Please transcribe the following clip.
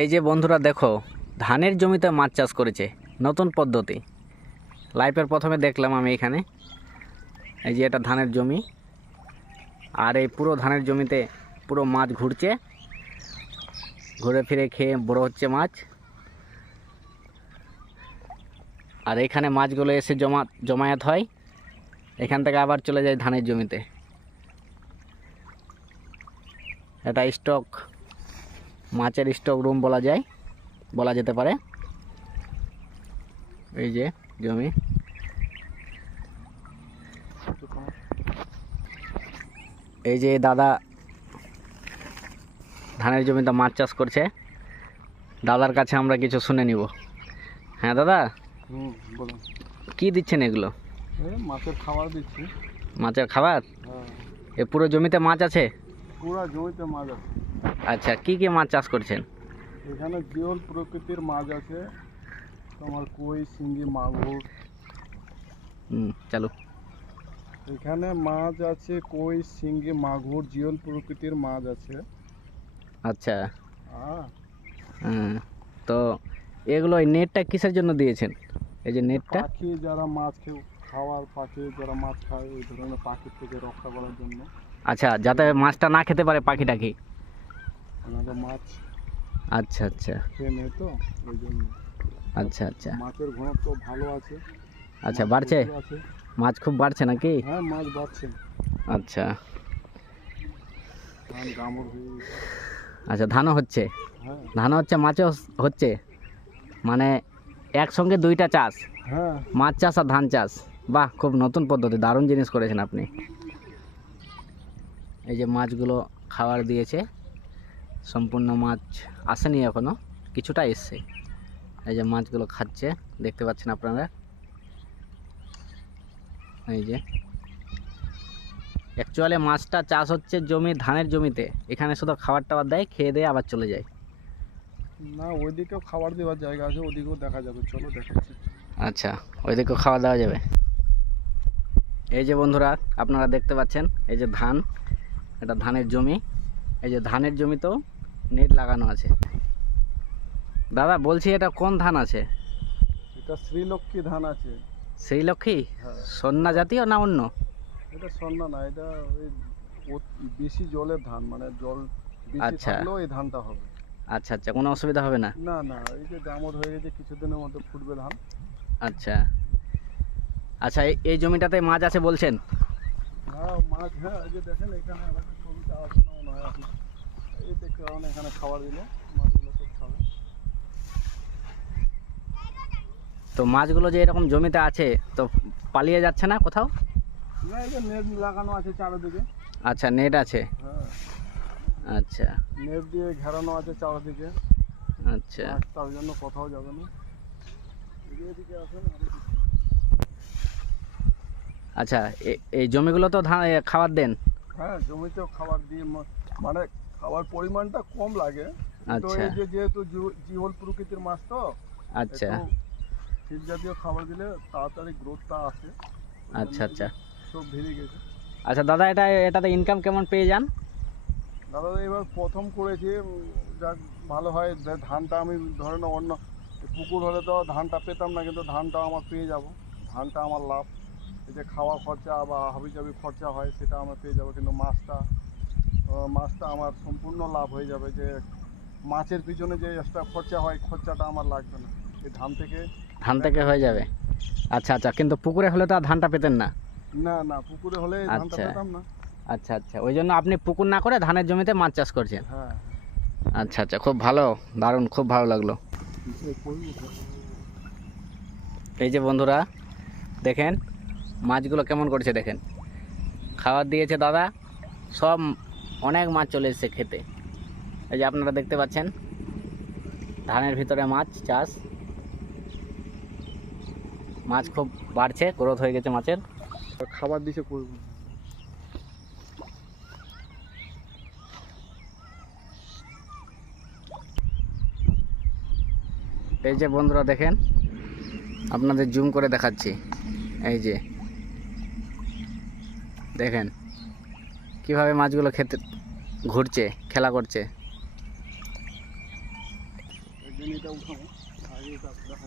এই যে বন্ধুরা দেখো, ধানের জমিতে মাছ চাষ করেছে নতুন পদ্ধতি। লাইফের প্রথমে দেখলাম আমি এখানে। এই যে এটা ধানের জমি, আর এই পুরো ধানের জমিতে পুরো মাছ ঘুরছে, ঘুরে ফিরে খেয়ে বড় হচ্ছে মাছ। আর এখানে মাছগুলো এসে জমায়েত হয়, এখান থেকে আবার চলে যায় ধানের জমিতে। এটা স্টক, মাছের স্টক রুম বলা যেতে পারে। এই যে জমি, এই যে দাদা ধানের জমিতে মাছ চাষ করছে। দাদার কাছে আমরা কিছু শুনে নিব। হ্যাঁ দাদা, বলুন। কি দিচ্ছেন এগুলো? মাছের খাবার দিচ্ছি। মাছের খাবার? হ্যাঁ, এ পুরো জমিতে মাছ আছে? পুরা জমিতে মাছ আছে। আচ্ছা, কি কি মাছ চাষ করছেন? এখানে জিওল প্রকৃতির মাছ আছে, তোমার কই, শিঙ্গি, মাগুর। চালু। এখানে মাছ আছে কই, শিঙ্গি, মাগুর, জিওল প্রকৃতির মাছ আছে। আচ্ছা, হ্যাঁ, তো এগুলো এই নেটটা কিসের জন্য দিয়েছেন? এই যে নেটটা পাখি যারা মাছ খাওয়ার, পাখি যারা মাছ খায় ওই ধরনের পাখির থেকে রক্ষা করার জন্য। আচ্ছা, যাতে মাছটা না খেতে পারে পাখিটাকে। ওনারা মাছ আচ্ছা আচ্ছা খেয়ে নেয় তো ওই জন্য। আচ্ছা আচ্ছা মাছের ঘনত্ব ভালো আছে। আচ্ছা, মাছ বাড়ছে? প্রচুর আছে। মাছ খুব বাড়ছে নাকি? হ্যাঁ, মাছ বাড়ছে। আচ্ছা ধান গামর হয়ে গেছে। আচ্ছা, ধানও হচ্ছে? হ্যাঁ ধানও হচ্ছে, মাছও হচ্ছে, মানে একসঙ্গে দুইটা চাষ, হ্যাঁ, মাছ চাষ আর ধান চাষ। বাহ, খুব নতুন পদ্ধতি, দারুণ জিনিস করেছেন আপনি। এই যে মাছগুলো খাবার দিয়েছে, সম্পূর্ণ মাছ আসেনি এখনো, কিছুটা এসছে। এই যে মাছগুলো খাচ্ছে, দেখতে পাচ্ছেন আপনারা। এই যে অ্যাকচুয়ালি মাছটা চাষ হচ্ছে ধানের জমিতে, এখানে শুধু খাবার টাবার দেয়, খেয়ে দিয়ে আবার চলে যায়। না ওইদিকেও খাবার দেওয়ার জায়গা আছে, ওদিকেও দেখা যাবে, চলো দেখাচ্ছি। আচ্ছা, ওইদিকেও খাওয়া দাওয়া যাবে। এই যে বন্ধুরা আপনারা দেখতে পাচ্ছেন, এই যে ধান, এটা ধানের জমি। এই যে ধানের জমিতেও নেট লাগানো আছে। দাদা বলছি, এটা কোন ধান আছে? এটা শ্রীলক্ষ্মী ধান আছে। শ্রীলক্ষ্মী? হ্যাঁ, সন্না জাতীয় না অন্য? এটা স্বর্ণা না, এটা ওই বেশি জলের ধান, মানে জল বেশি আচ্ছা থাকলেও এই ধানটা হবে। আচ্ছা আচ্ছা, কোনো অসুবিধা হবে না? না না, এই যে দামর হয়ে গেছে, কিছুদিনের মধ্যে ফুটবে ধান। আচ্ছা আচ্ছা, এই জমিটাতে মাছ আছে বলছেন? হ্যাঁ মাছ, হ্যাঁ এই যে দেখেন এখানে একটা ছবিটা আছে না মনে হয়, আপনি এই দেখতে পাবেন, এখানে খাবার দিলে মাছগুলো সব খাবে। তো মাছগুলো যে এরকম জমিতে আছে, তো পালিয়ে যাচ্ছে না কোথাও? না, এই যে নেট লাগানো আছে চারিদিকে। আচ্ছা, নেট আছে। হ্যাঁ, আচ্ছা নেট দিয়ে ঘেরানো আছে চারিদিকে। আচ্ছা মাছ তার জন্য কোথাও যাবে না। এদিকে আসেন আরো কিছু। আচ্ছা, এই জমিগুলো তো ধান খাবার দেন? হ্যাঁ, জমিতেও খাবার দিয়ে মানে খাবার পরিমাণটা কম লাগে, কিন্তু আচ্ছা এই যে যেহেতু জিওল প্রকৃতির মাছ তো, আচ্ছা একটু শীত জাতীয় খাবার দিলে তাড়াতাড়ি গ্রোথটা আসে। ওই আচ্ছা জন্য আচ্ছা সব ভেঙে গেছে। আচ্ছা দাদা, এটাতে ইনকাম কেমন পেয়ে যান? দাদা এবার প্রথম করেছি, যাক ভালো হয়। ধানটা আমি ধরে না, অন্য পুকুর হলে তো ধানটা পেতাম না, কিন্তু ধানটা আমার পেয়ে যাব, ধানটা আমার লাভ। এই যে খাওয়া খরচা বা হাবিজাবি খরচা হয় সেটা আমরা পেয়ে যাবো, কিন্তু মাছটা আমার সম্পূর্ণ লাভ হয়ে যাবে। যে মাছের পিছনে যে এক্সট্রা খরচা হয়, খরচাটা আমার লাগবে না, এই ধান থেকে হয়ে যাবে। আচ্ছা আচ্ছা, কিন্তু পুকুরে হলে তো আর ধানটা পেতেন না? না না, পুকুরে হলে এই ধানটা আচ্ছা পেতাম না। আচ্ছা আচ্ছা, ওই জন্য আপনি পুকুর না করে ধানের জমিতে মাছ চাষ করছেন? হ্যাঁ, আচ্ছা আচ্ছা, খুব ভালো, দারুণ, খুব ভালো লাগলো। এই যে বন্ধুরা দেখেন মাছগুলো কেমন করছে, দেখেন খাবার দিয়েছে দাদা, সব অনেক মাছ চলে এসেছে খেতে। এই যে আপনারা দেখতে পাচ্ছেন ধানের ভিতরে মাছ চাষ, মাছ খুব বাড়ছে, গ্রোথ হয়ে গেছে মাছের। খাবার দিছে করব। এই যে বন্ধুরা দেখেন, আপনাদের জুম করে দেখাচ্ছি। এই যে দেখেন কিভাবে মাছগুলো খেতে ঘুরছে, খেলা করছে। এটা উঠাবো আগে এটা দেখা যাবে।